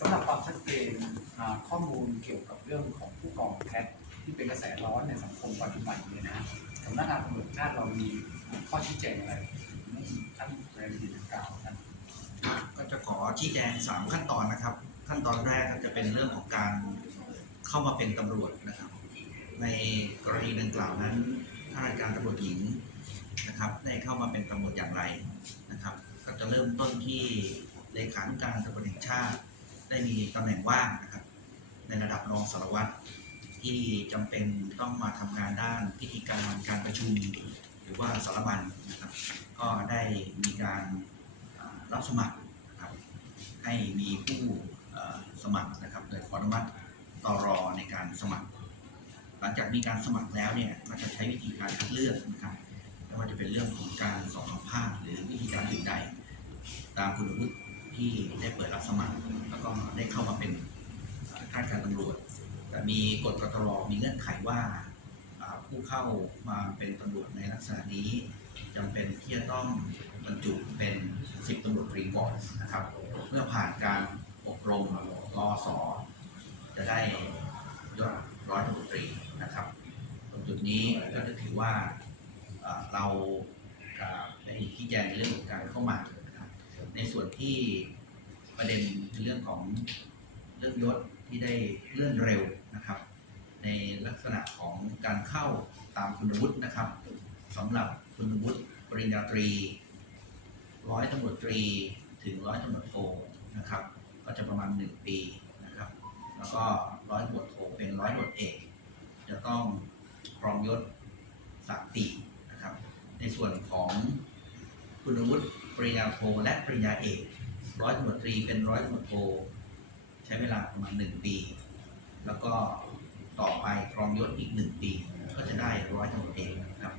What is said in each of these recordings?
สำหรับความชัดเจนข้อมูลเกี่ยวกับเรื่องของผู้กองแคทที่เป็นกระแสร้อนในสังคมปัจจุบันเนี่ยนะสำนักงานตำรวจห่งชาติเรามีข้อชี้แจงอะไรให้ท่านรายละเอียดดังกล่าวท่านก็จะขอชี้แจงสามขั้นตอนนะครับ ขั้นตอนแรกจะเป็นเรื่องของการเข้ามาเป็นตำรวจนะครับ ในกรณีดังกล่าวนั้นข้าราชการตำรวจหญิงนะครับได้เข้ามาเป็นตำรวจอย่างไรนะครับ ก็จะเริ่มต้นที่เลขานุการตำรวจแห่งชาติ ได้มีตำแหน่งว่างนะครับ ในระดับรองสารวัตรที่จำเป็นต้องมาทำงานด้านพิธีการการประชุม หรือว่าสารบัญนะครับ ก็ได้มีการรับสมัครนะครับให้มีผู้สมัครนะครับโดยขออนุมัติต่อรอในการสมัคร หลังจากมีการสมัครแล้วเนี่ยก็จะใช้วิธีการคัดเลือกนะครับไม่ว่าจะเป็นเรื่องของการสอบสัมภาษณ์หรือวิธีการอื่นใดตามคุณวุฒิ ที่ได้เปิดรับสมัคร แล้วก็ได้เข้ามาเป็นข้าราชการตำรวจ แต่มีกฎกตรมีเงื่อนไขว่าผู้เข้ามาเป็นตำรวจในลักษณะนี้จำเป็นที่จะต้องบรรจุเป็นสิบตำรวจตรีก่อนนะครับ เมื่อผ่านการอบรมรอสอจะได้ยศร้อยตำรวจตรีนะครับ ตรงจุดนี้ก็จะถือว่าเราเอ่อได้ชี้แจงเรื่องการเข้ามา ในส่วนที่ประเด็นในเรื่องของเรื่องยศที่ได้เลื่อนเร็วนะครับ ในลักษณะของการเข้าตามคุณวุฒินะครับสำหรับคุณวุฒิปริญญาตรี ร้อยตำรวจตรี ถึงร้อยตำรวจโทนะครับ ก็จะประมาณหนึ่งปีนะครับ แล้วก็ร้อยตำรวจโทเป็นร้อยตำรวจเอก จะต้องครองยศสามปีนะครับ ในส่วนของคุณวุฒิ ปริญญาโทและปริญญาเอกร้อยตำรวจตรีเป็นร้อยตำรวจโทใช้เวลาประมาณหนึ่งปี แล้วก็ต่อไปครองยศอีกหนึ่งปี ก็จะได้ร้อยตำรวจเอกนะครับ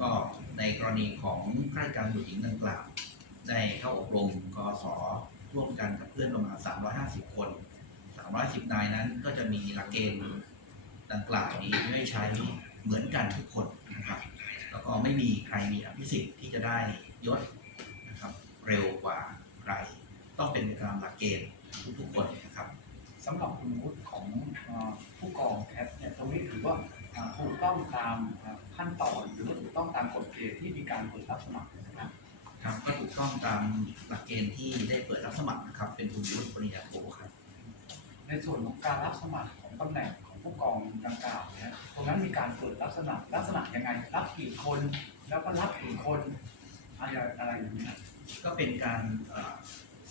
ก็ในกรณีของข้าราชการตำรวจหญิงดังกล่าวได้เข้าอบรมกสร่วมกันกับเพื่อนประมาณ 350 คน 310 นายนั้นก็จะมีหลักเกณฑ์ดังกล่าวนี้ไม่ใช้เหมือนกันทุกคนนะครับ แล้วก็ไม่มีใครมีอภิสิทธิ์ที่จะได้ยศ เร็วกว่าใครต้องเป็นไปตามหลักเกณฑ์ทุกๆคนนะครับสำหรับคุณวุฒิของผู้กองแคทเนี่ยตรงนี้ถือว่าถูกต้องตามอ่าขั้นตอนหรือว่าถูกต้องตามกฎเกณฑ์ที่มีการเปิดรับสมัครนะครับครับก็ถูกต้องตามหลักเกณฑ์ที่ได้เปิดรับสมัครนะครับ เป็นทุนวุฒิปริญญาโทครับในส่วนของการรับสมัครของตำแหน่งของผู้กองดังกล่าวเนี่ยตรงนั้นมีการเปิดรับสมัครรับสมัครยังไง รับกี่คน แล้วก็รับกี่คนอะไรอะไรอย่างเงี้ย ก็เป็นการ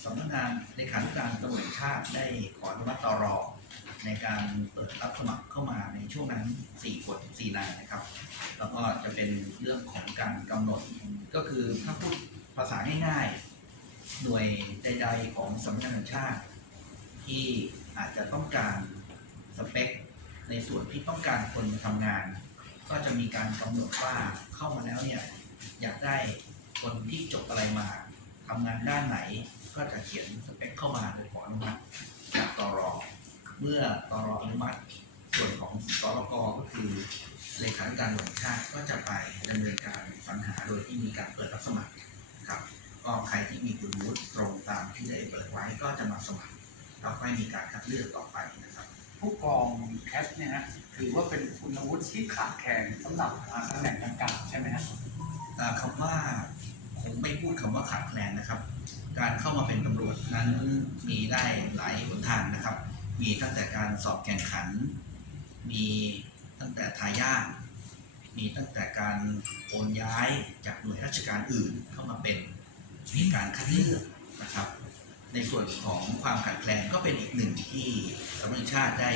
สำนักงานเลขาธิการตำรวจแห่งชาติได้ขออนุมัติตรอในการเปิดรับสมัครเข้ามาในช่วงนั้น 4 คน 4 นายนะครับ แล้วก็จะเป็นเรื่องของการกำหนด ก็คือถ้าพูดภาษาง่ายๆ หน่วยใดๆของสำนักงานแห่งชาติ ที่อาจจะต้องการสเปค ในส่วนที่ต้องการคนมาทำงาน ก็จะมีการกำหนดว่าเข้ามาแล้วเนี่ยอยากได้ คนที่จบอะไรมาทำงานด้านไหนก็จะเขียนสเปคเข้ามาโดยขออนุมัติจากตรอเมื่อตรออนุมัติส่วนของสรกก็คือเลขาธิการตำรวจแห่งชาติก็จะไปดำเนินการสรรหาโดยที่มีการเปิดรับสมัครครับ ก็ใครที่มีคุณวุฒิตรงตามที่ได้เปิดไว้ก็จะมาสมัครแล้วก็ให้มีการคัดเลือกต่อไปนะครับ ผู้กองแคทเนี่ยฮะถือว่าเป็นคุณวุฒิที่ขาดแคลนสำหรับอาตำแหน่งดังกล่าวใช่ไหมฮะอ่า คำว่าคงไม่พูดคำว่าขาดแคลนนะครับ การเข้ามาเป็นตำรวจนั้นมีได้หลายหนทางนะครับ มีตั้งแต่การสอบแข่งขัน มีตั้งแต่ทายาทมีตั้งแต่การโอนย้ายจากหน่วยราชการอื่นเข้ามาเป็นมีการคัดเลือกนะครับ ในส่วนของความขาดแคลนก็เป็นอีกหนึ่งที่สำนักงานชาติได้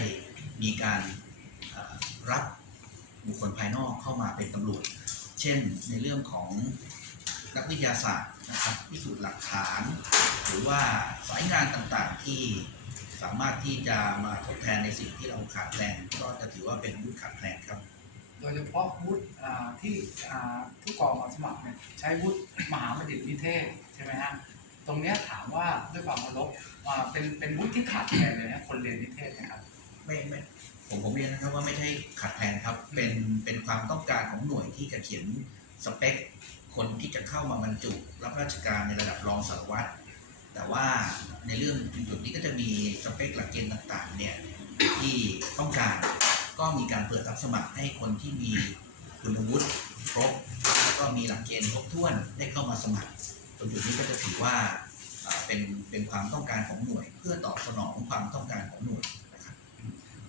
มีการรับบุคคลภายนอกเข้ามาเป็นตำรวจ เช่นในเรื่องของนักวิทยาศาสตร์นะครับพิสูจน์หลักฐาน หรือว่าสายงานต่างๆที่สามารถที่จะมาทดแทนในสิ่งที่เราขาดแคลนก็จะถือว่าเป็นวุฒิขาดแคลนครับ โดยเฉพาะวุฒิที่ผู้กองมาสมัครเนี่ยใช้วุฒิมหาบัณฑิตนิเทศใช่ไหมฮะตรงนี้ถามว่าด้วยความเคารพอ่าเป็นเป็นวุฒิที่ขาดแคลนเลยนะคนเรียนนิเทศนะครับ ไม่ไม่ผมผมเรียนนะครับว่าไม่ใช่ขาดแคลนครับ เป็นเป็นความต้องการของหน่วยที่จะเขียนสเปค คนที่จะเข้ามาบรรจุรับราชการในระดับรองสารวัตรแต่ว่าในเรื่องจุดนี้ก็จะมีสเปคหลักเกณฑ์ต่างๆเนี่ยที่ต้องการก็มีการเปิดรับสมัครให้คนที่มีคุณวุฒิครบแล้วก็มีหลักเกณฑ์ครบถ้วนได้เข้ามาสมัคร ตรงจุดนี้ก็จะถือว่าเอ่อเป็นเป็นความต้องการของหน่วย เพื่อตอบสนองความต้องการของหน่วยนะครับ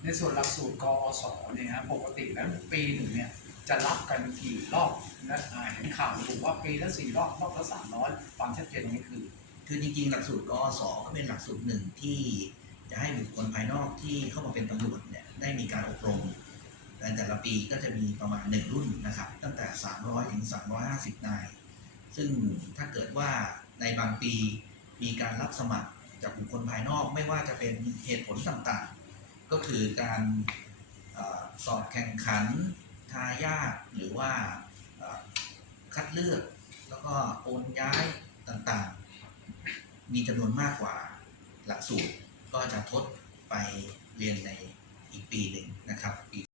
ในส่วนหลักสูตรกอศเนี่ยนะปกติแล้วปีหนึ่งเนี่ยจะรับกันกี่รอบนะเห็นข่าวระบุว่าปีละสี่รอบรอบละสามร้อยความชัดเจนนี้คือ คือจริงๆ หลักสูตรกอศก็เป็นหลักสูตรหนึ่งที่จะให้บุคคลภายนอกที่เข้ามาเป็นตำรวจเนี่ยได้มีการอบรมแต่แต่ละปีก็จะมีประมาณหนึ่งรุ่นนะครับ ตั้งแต่ 300 ถึง 350 นาย ซึ่งถ้าเกิดว่าในบางปีมีการรับสมัครจากบุคคลภายนอกไม่ว่าจะเป็นเหตุผลต่างๆ ก็คือการอสอบแข่งขันทายาทหรือว่าคัดเลือก แล้วก็โอนย้ายต่างๆ มีจำนวนมากกว่าหลักสูตร ก็จะทดไปเรียนในอีกปีหนึ่งนะครับ